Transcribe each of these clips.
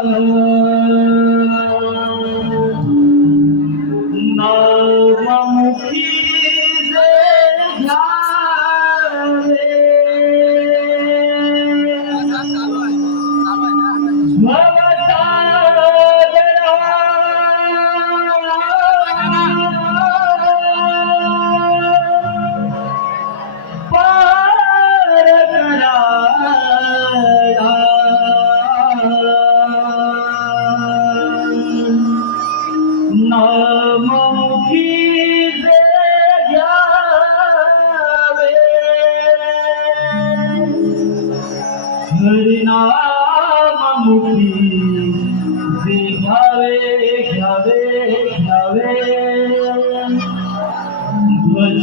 Oh. Uh -huh.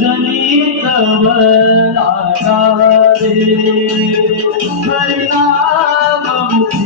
ಜನೀತವನಾಗಾರೆ ಪರಿಣಾಮ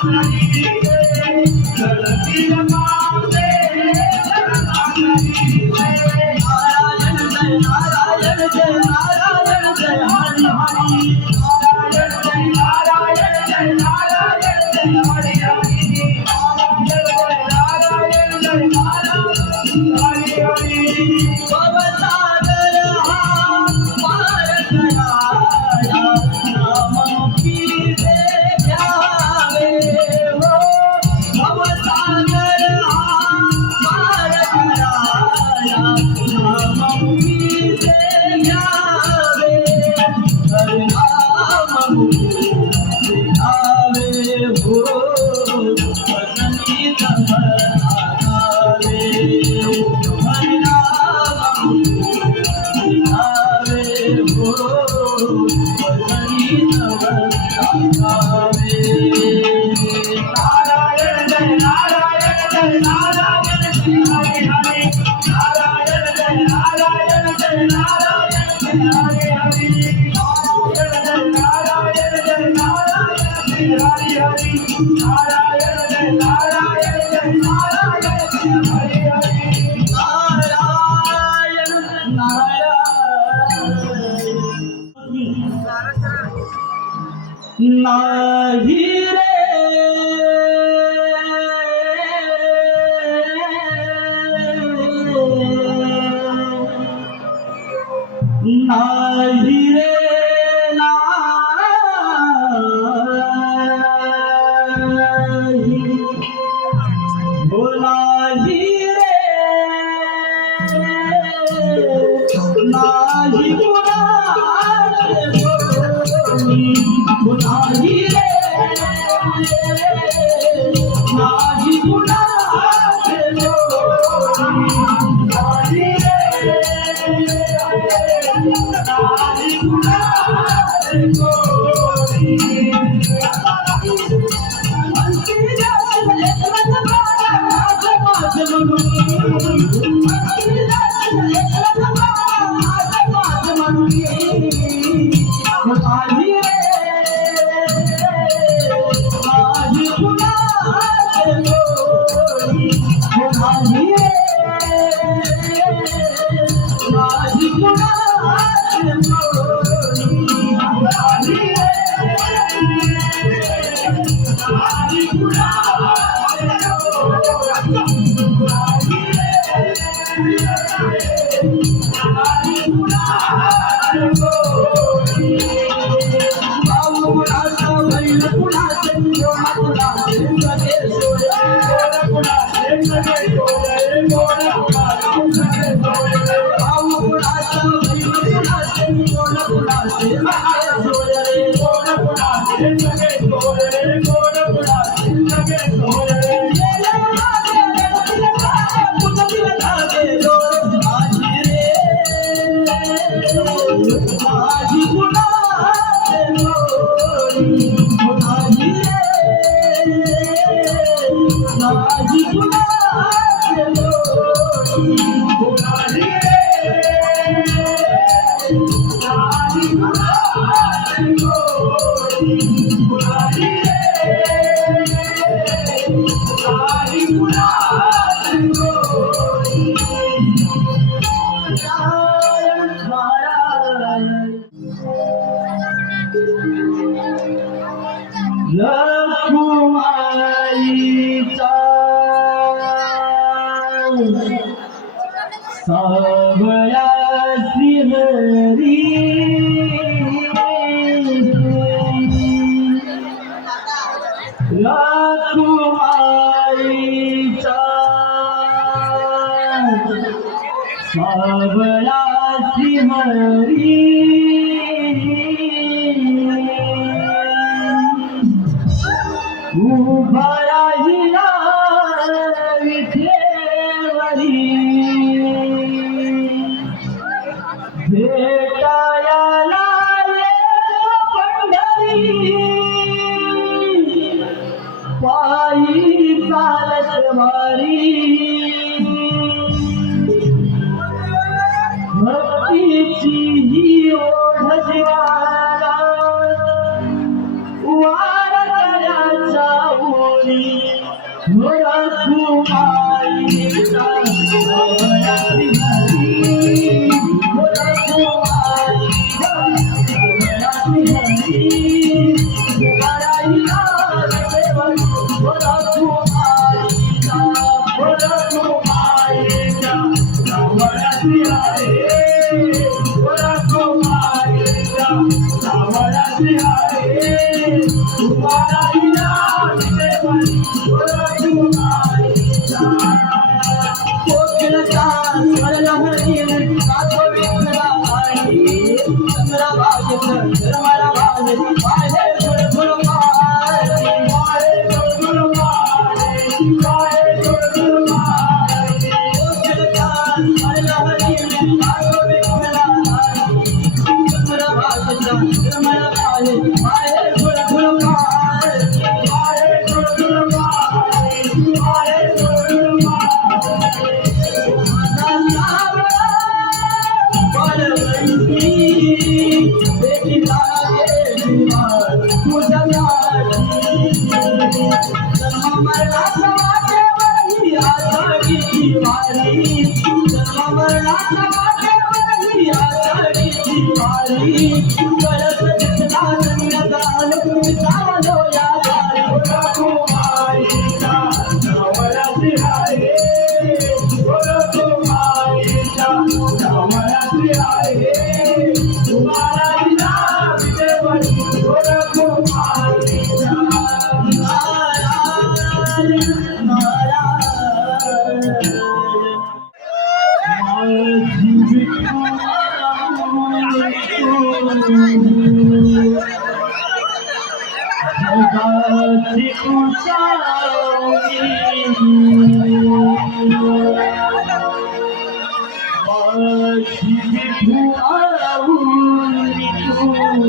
I'm not going I Muhammad. हमारी सरला हरि हरि आत्मविन्दना ಮಾರಿ ಕಳಸ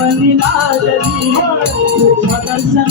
ಬಂದಿನ ಜಲಿ ಮದರ್ಶನ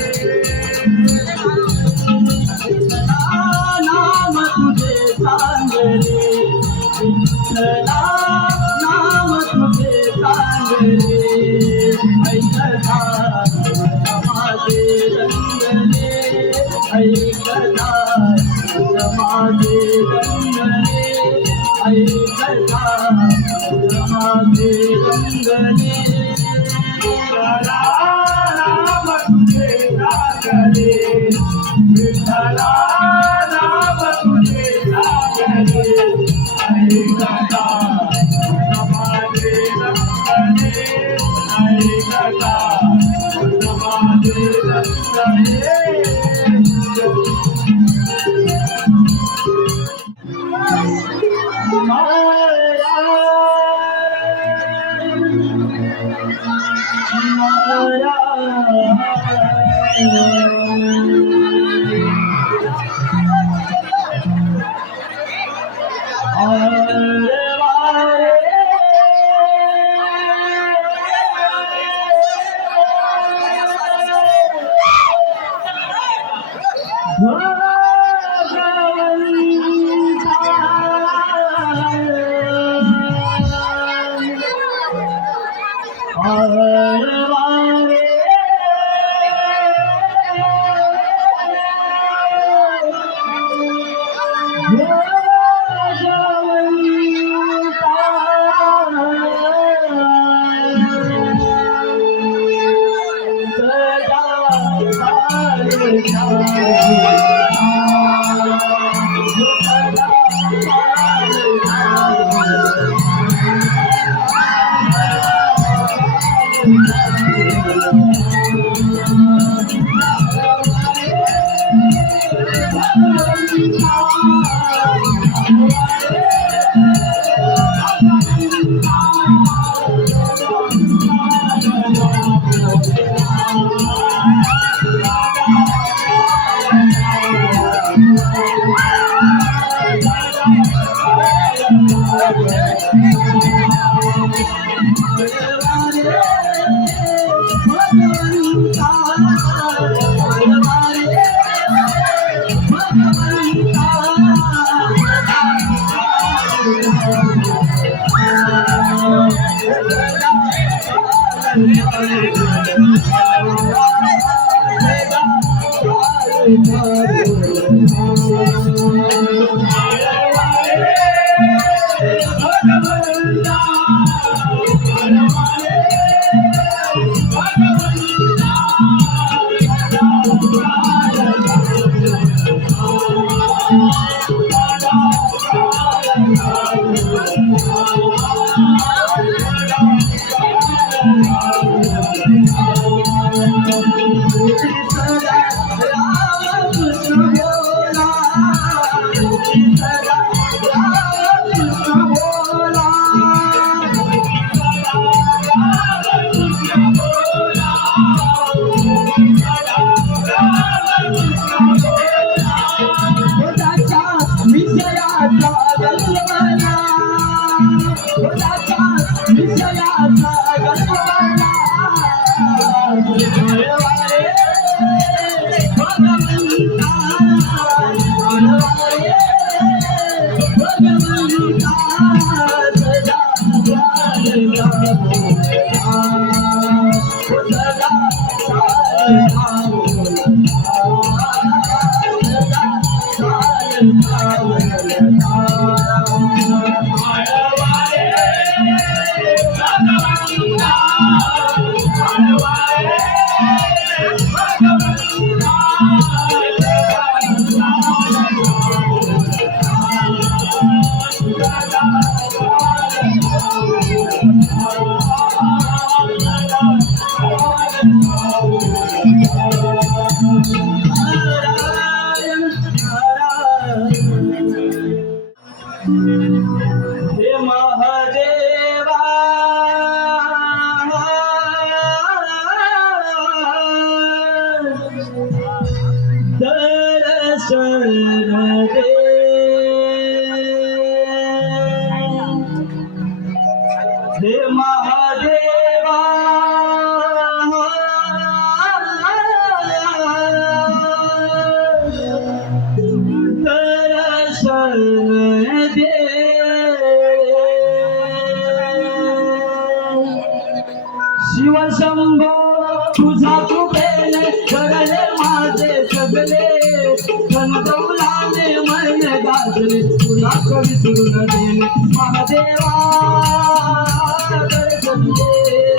महा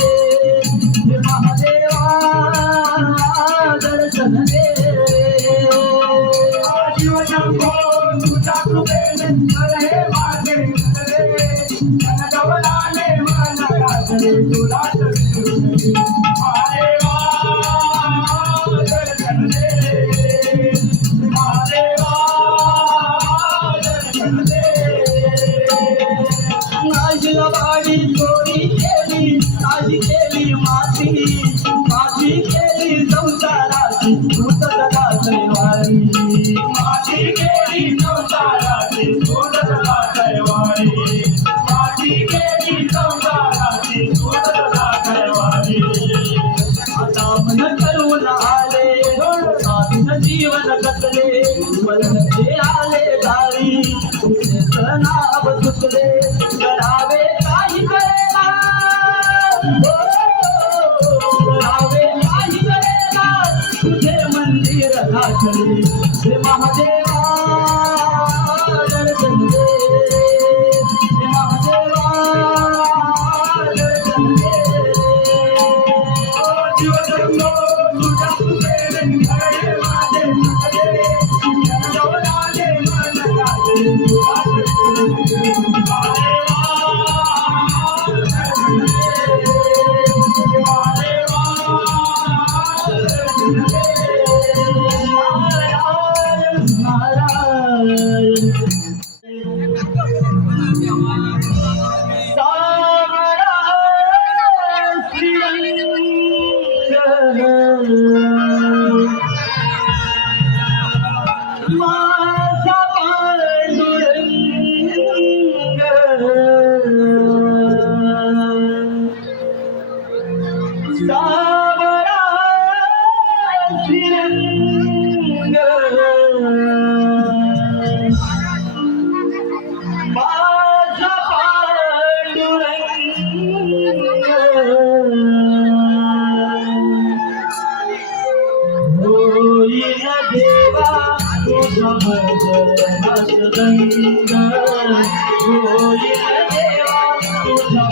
భోజన